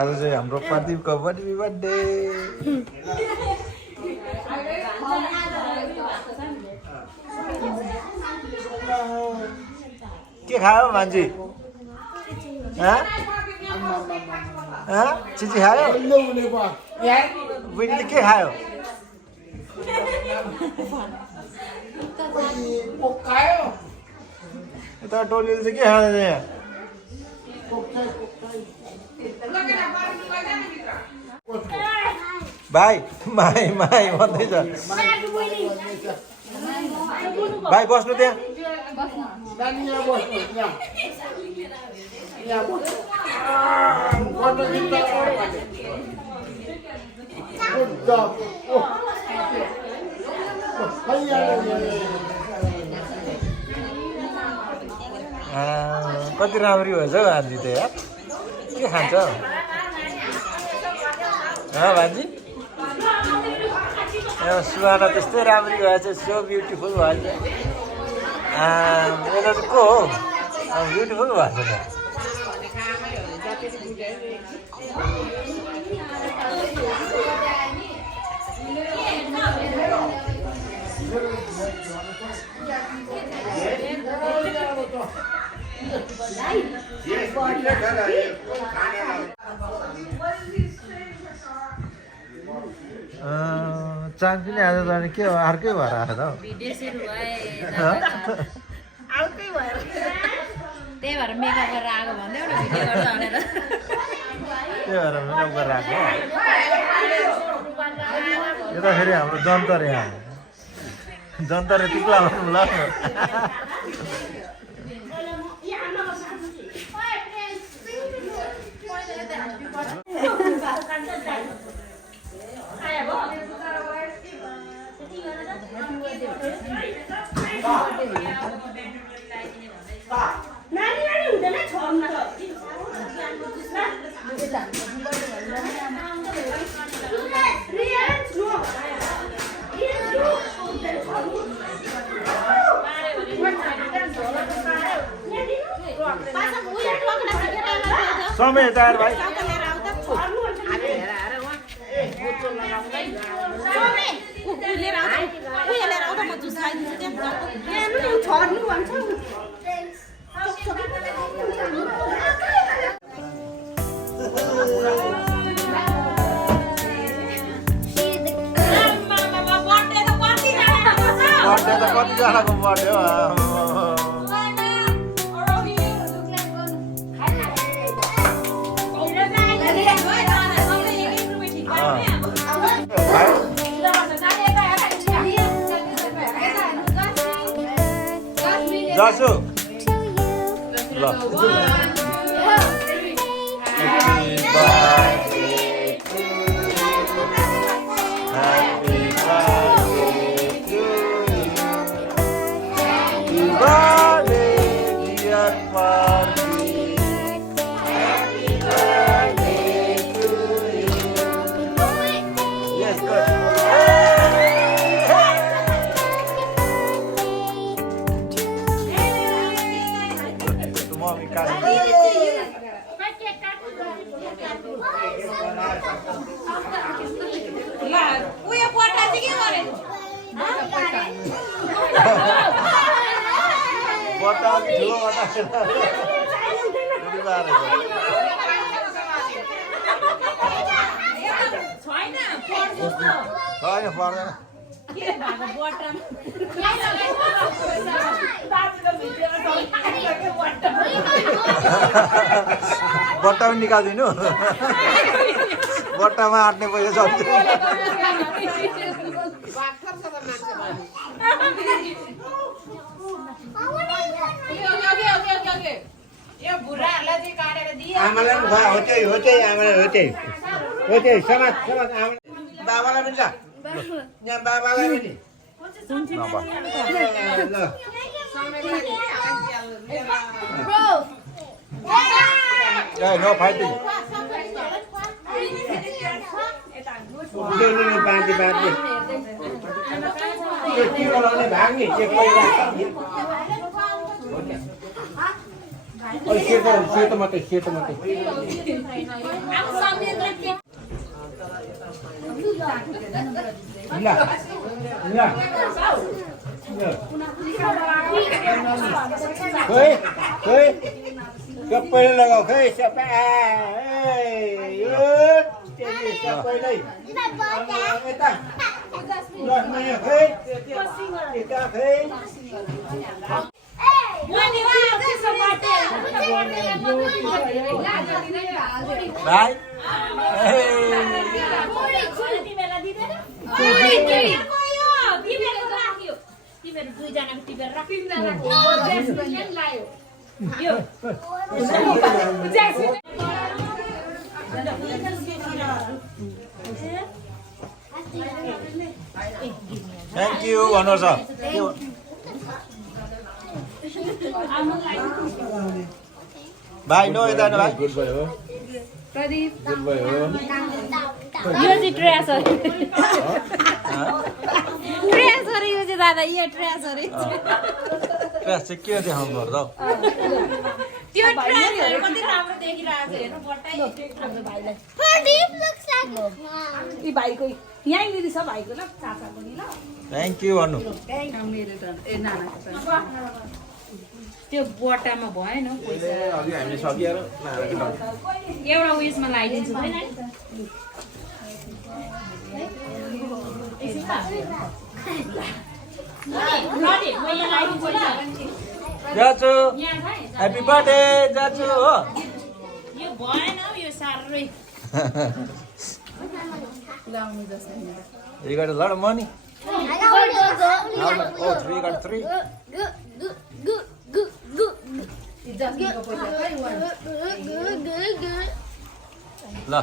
आज चाहिँ हाम्रो प्रदीपको पनि बर्थडे के खायो मान्छे चिची खायो बहिनीले के खायो यता टोलीले चाहिँ के खाँदैछ यहाँ भाइ माई माई भन्दैछ भाइ बस्नु त्यहाँ कति राम्री भएछ हौ भान्जी त यार के खान्छ भान्जी सुहाना त्यस्तै राम्री भएछ सो ब्युटिफुल भएछ यता चाहिँ को हो ब्युटिफुल भएछ त चान्स पनि आज त के हो अर्कै भएर आयो त त्यही भएर मेकअप गरेर आएको भन्दै एउटा भिडियो गर्छ भनेर त्यही भएर मेकअप गरेर आएको यता फेरि हाम्रो जन्तर यहाँ जन्तर टिक्ला भन्नु ल समय तयार भाइ कतिजनाको बर्थडे हो जासु ल बट्टा पनि निकालिदिनु बट्टामा आँट्ने पैसा सक्छ बाबालाई पनि छ यहाँ बाबालाई पनि नो फाइटिङ सेतो मात्रै सबैले लगाऊ खै सबैले भाइ थ्याङ्क यू भन्नुहोस् भाइ नो यता भाइ गुड बाई हो गुड बाई हो यो चाहिँ ट्रेसर ट्रेसर यो चाहिँ दादा यो ट्रेसर ट्रेस चाहिँ के देखाउनु पर्छ त्यो ट्रेसर कति राम्रो देखिरहेको छ हेर्नु बट्टाइ हाम्रो भाइलाई यी भाइको यहीँनिर छ भाइको ल चाचाको नि ल थ्याङ्क यू भन्नु मेरो त ए नानाको त त्यो बट्टामा भएन पैसा अघि हामीले सकिएर एउटा उयसमा लगाइदिन्छु है जाछु ह्याप्पी बर्थडे जाछु हो यो भएन यो साह्रै You got a lot of money? Oh, 3 got 3. ल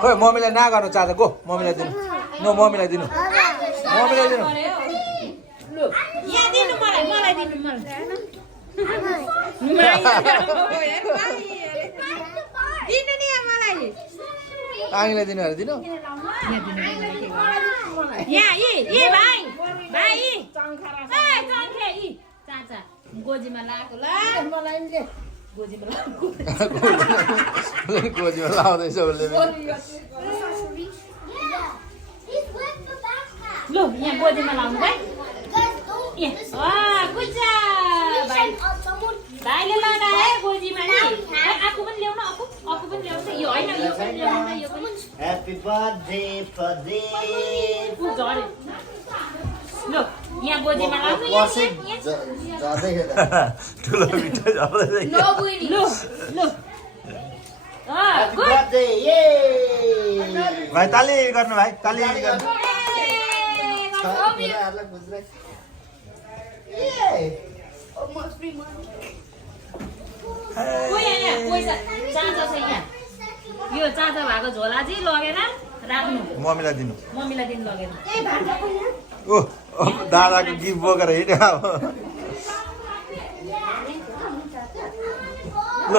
खोइ मम्मीलाई ना गर्नु चाहन्छ गो मम्मीलाई दिनु नो मम्मीलाई दिनु मम्मीलाई दिनु यहाँ दिनु मलाई मलाई दिनु दिनु नि मलाई आङीलाई दिनु अरे दिनु यहाँ यी भाइ भाइ चङ्खे यी चाचा गोजीमा लगाएको ल मलाई नि गोजीमा गोजीमा लाउँदैछ उसले लु यहाँ गोजीमा लाउनु भाइ भाइले लाँदा है गोजीमा नि आफू पनि ल्याउन आफू पनि ल्याउँछ यो होइन यो पनि ल्याउनु यो पनि Happy birthday, Pradeep. झऱ्यो लु यहाँ गोजीमा लाउनु Washing. जाँदै खेर। ठुलो मिठाई झर्दैछ लु लु Happy birthday, yay! भाइ ताली गर्नु भाइ ताली गर्नु साथीहरूलाई बुझ्दै। Yay! पैसा चाँचो छ यहाँ यो चाँचो भएको झोला चाहिँ लगेर राख्नु मम्मीलाई दिनु मम्मीलाई दिन लगेर ओ दादाको गिफ्ट बोकेर हिँड्यो अब ल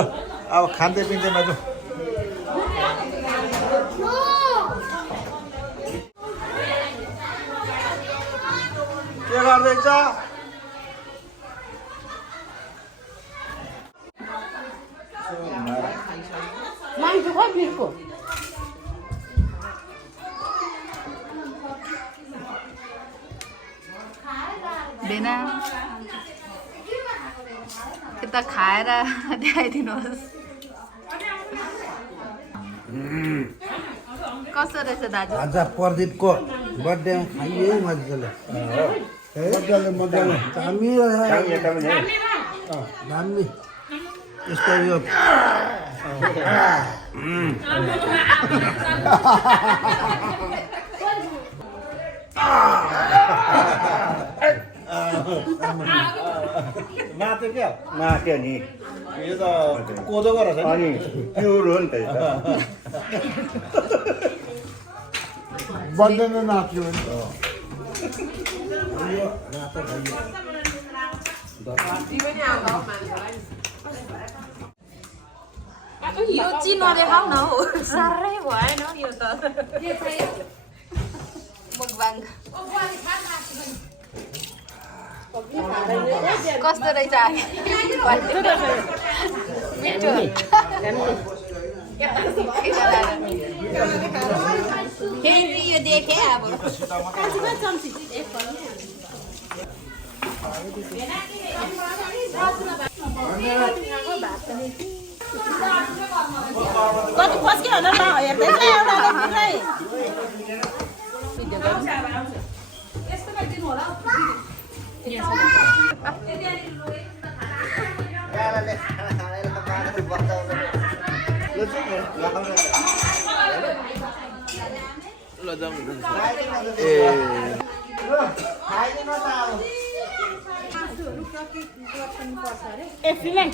अब खाँदै पिँदैमा जाउँ के गर्दैछ मान्छे खोइ बिर्को बेना यता खाएर देखाइदिनुहोस् कस्तो रहेछ दाजु आज प्रदीपको बर्थडेमा खाइए मजाले मजाले दामी दामी यस्तो यो माथि क्या नाक्यो नि यो त कोदोको रहेछ नि अनि प्युर हो नि त यो बर्थडेमा नाच्यो भने यो चाहिँ नदेखाउ न हौ साह्रै भएन यो त मुखबाङ कस्तो रहेछ मिठो फेरि यो देखेँ अब कति फस्क्यो होला न हेर्दैछ एउटा यस्तो गरिदिनु होला ए फिलेङ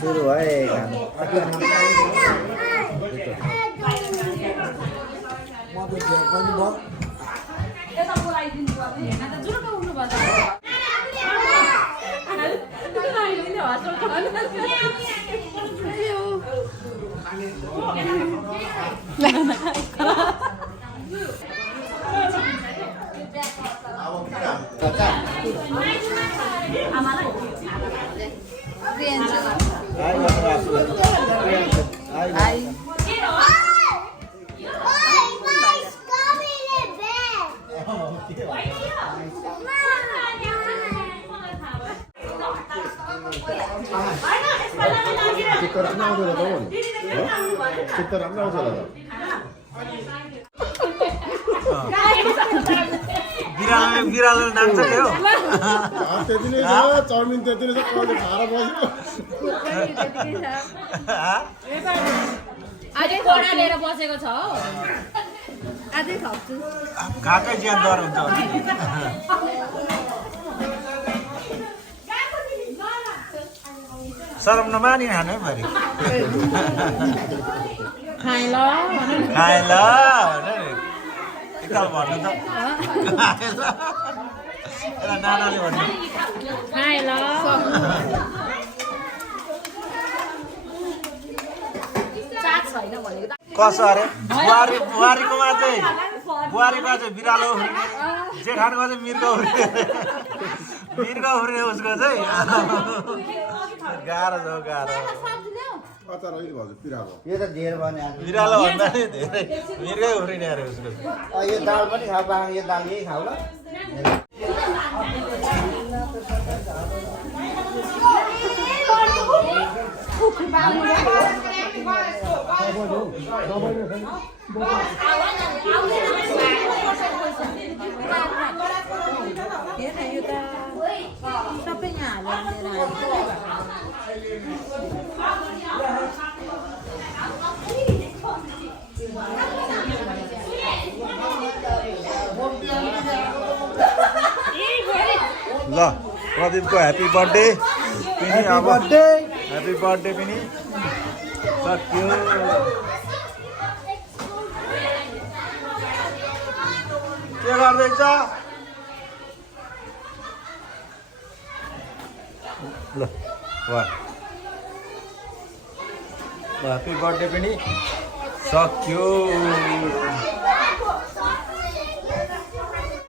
सुरु भयो बिरालो नाच्छ के हो त्यति नै छ चाउमिन त्यति नै छ कहिले खाएर बस्यो अझै कोडा लिएर बसेको छ हो अझै खप्छु काकै ज्यानदार हुन्छ शरम नमानी खानु है फेरि खाए ल खाए ल एकताल भन्नु त एउटा नानाले भन्नु खाए ल चाट छैन भनेको कसो अरे बुहारीकोमा चाहिँ बिरालो उफ्रिने जेठानको चाहिँ मिर्ग उफ्रिने उसको चाहिँ गाह्रो छ गाह्रो अचार अहिले भन्छ पिराको यो त धेर भने बिरालो भन्दा नि धेरै मिर्गै उफ्रिने अरे उसको यो दाल पनि खाऊ बाङ यो दाल यही खाऊ ल सबै यहाँ ल प्रदीपको ह्याप्पी बर्थडे ह्याप्पी बर्थडे पनि सक्यो के गर्दैछ ल ह्याप्पी बर्थडे पनि सक्यो